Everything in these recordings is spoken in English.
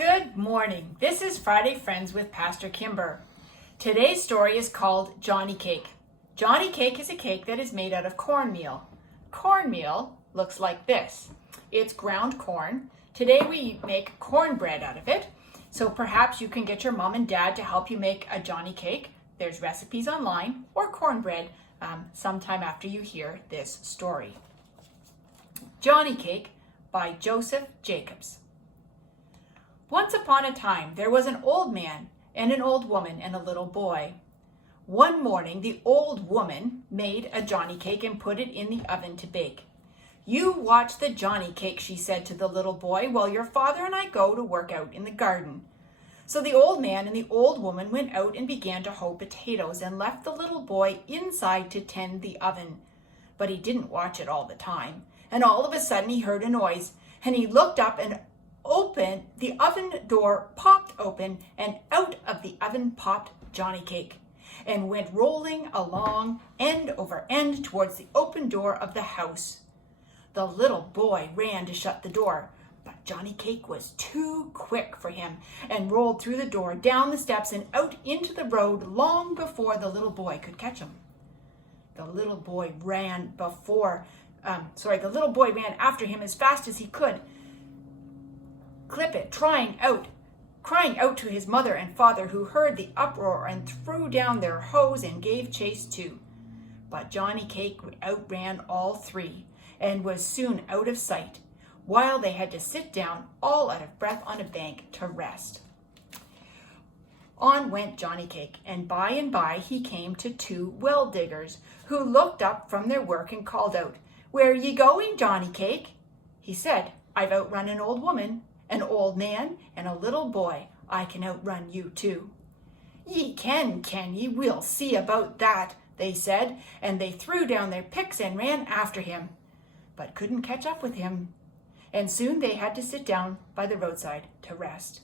Good morning. This is Friday Friends with Pastor Kimber. Today's story is called Johnny Cake. Johnny Cake is a cake that is made out of cornmeal. Cornmeal looks like this. It's ground corn. Today we make cornbread out of it. So perhaps you can get your mom and dad to help you make a Johnny Cake. There's recipes online, or cornbread sometime after you hear this story. Johnny Cake by Joseph Jacobs. Once upon a time, there was an old man and an old woman and a little boy. One morning, the old woman made a Johnny Cake and put it in the oven to bake. "You watch the Johnny Cake," she said to the little boy, "while your father and I go to work out in the garden." So the old man and the old woman went out and began to hoe potatoes and left the little boy inside to tend the oven. But he didn't watch it all the time. And all of a sudden he heard a noise, and he looked up and the oven door popped open, and out of the oven popped Johnny Cake and went rolling along end over end towards the open door of the house. The little boy ran to shut the door, but Johnny Cake was too quick for him and rolled through the door, down the steps, and out into the road long before the little boy could catch him. The little boy ran after him as fast as he could. Crying out to his mother and father, who heard the uproar and threw down their hoes and gave chase too. But Johnny Cake outran all three and was soon out of sight, while they had to sit down all out of breath on a bank to rest. On went Johnny Cake, and by he came to two well diggers, who looked up from their work and called out, "Where ye going, Johnny Cake?" He said, "I've outrun an old woman, an old man, and a little boy. I can outrun you too." "Ye can ye? We'll see about that," they said, and they threw down their picks and ran after him, but couldn't catch up with him. And soon they had to sit down by the roadside to rest.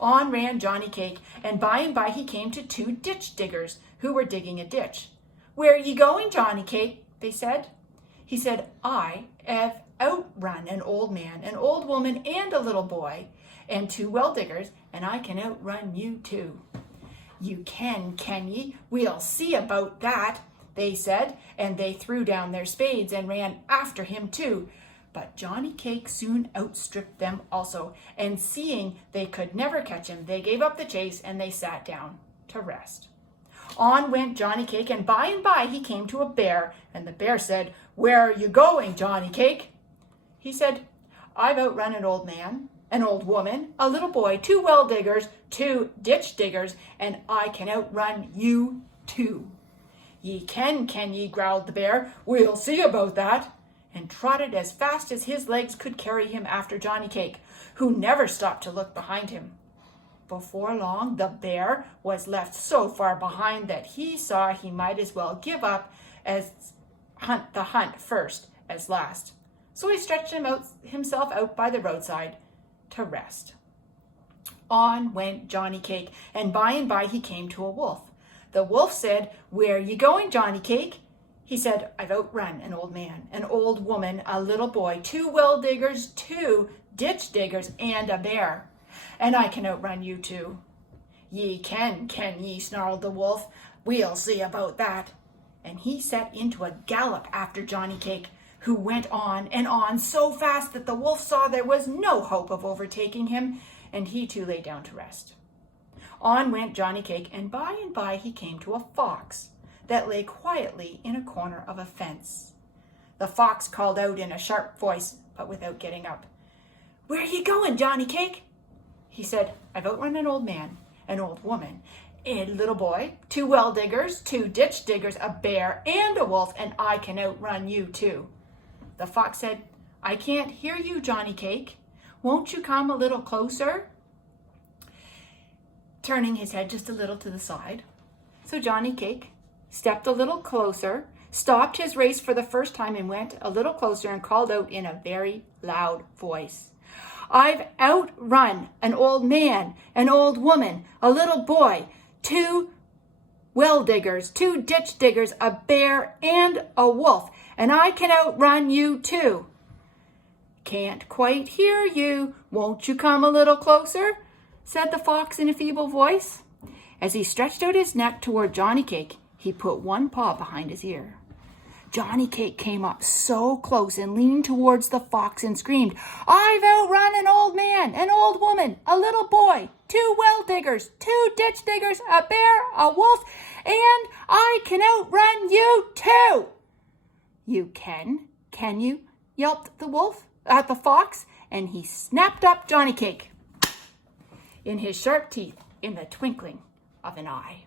On ran Johnny Cake, and by he came to two ditch diggers who were digging a ditch. "Where are ye going, Johnny Cake?" they said. He said, "I have outrun an old man, an old woman, and a little boy, and two well diggers, and I can outrun you too." "You can ye? We'll see about that," they said, and they threw down their spades and ran after him too. But Johnny Cake soon outstripped them also, and seeing they could never catch him, they gave up the chase and they sat down to rest. On went Johnny Cake, and by he came to a bear, and the bear said, "Where are you going, Johnny Cake?" He said, "I've outrun an old man, an old woman, a little boy, two well diggers, two ditch diggers, and I can outrun you too." "Ye can ye?" growled the bear. "We'll see about that," and trotted as fast as his legs could carry him after Johnny Cake, who never stopped to look behind him. Before long, the bear was left so far behind that he saw he might as well give up as the hunt first as last. So he stretched himself out by the roadside to rest. On went Johnny Cake, and by he came to a wolf. The wolf said, "Where are ye going, Johnny Cake?" He said, "I've outrun an old man, an old woman, a little boy, two well diggers, two ditch diggers, and a bear, and I can outrun you too." "Ye can ye?" snarled the wolf. "We'll see about that." And he set into a gallop after Johnny Cake, who went on and on so fast that the wolf saw there was no hope of overtaking him, and he too lay down to rest. On went Johnny Cake, and by he came to a fox that lay quietly in a corner of a fence. The fox called out in a sharp voice, but without getting up, "Where are you going, Johnny Cake?" He said, "I've outrun an old man, an old woman, a little boy, two well diggers, two ditch diggers, a bear, and a wolf, and I can outrun you too." The fox said, "I can't hear you, Johnny Cake. Won't you come a little closer?" Turning his head just a little to the side. So Johnny Cake stepped a little closer, stopped his race for the first time, and went a little closer and called out in a very loud voice, "I've outrun an old man, an old woman, a little boy, two well diggers, two ditch diggers, a bear, and a wolf, and I can outrun you too." "Can't quite hear you. "Won't you come a little closer?" said the fox in a feeble voice. As he stretched out his neck toward Johnny Cake, he put one paw behind his ear. Johnny Cake came up so close and leaned towards the fox and screamed, "I've outrun an old man, an old woman, a little boy, 2 well diggers, 2 ditch diggers, a bear, a wolf, and I can outrun you too." "You can you?" yelped the wolf at the fox, and he snapped up Johnny Cake in his sharp teeth in the twinkling of an eye.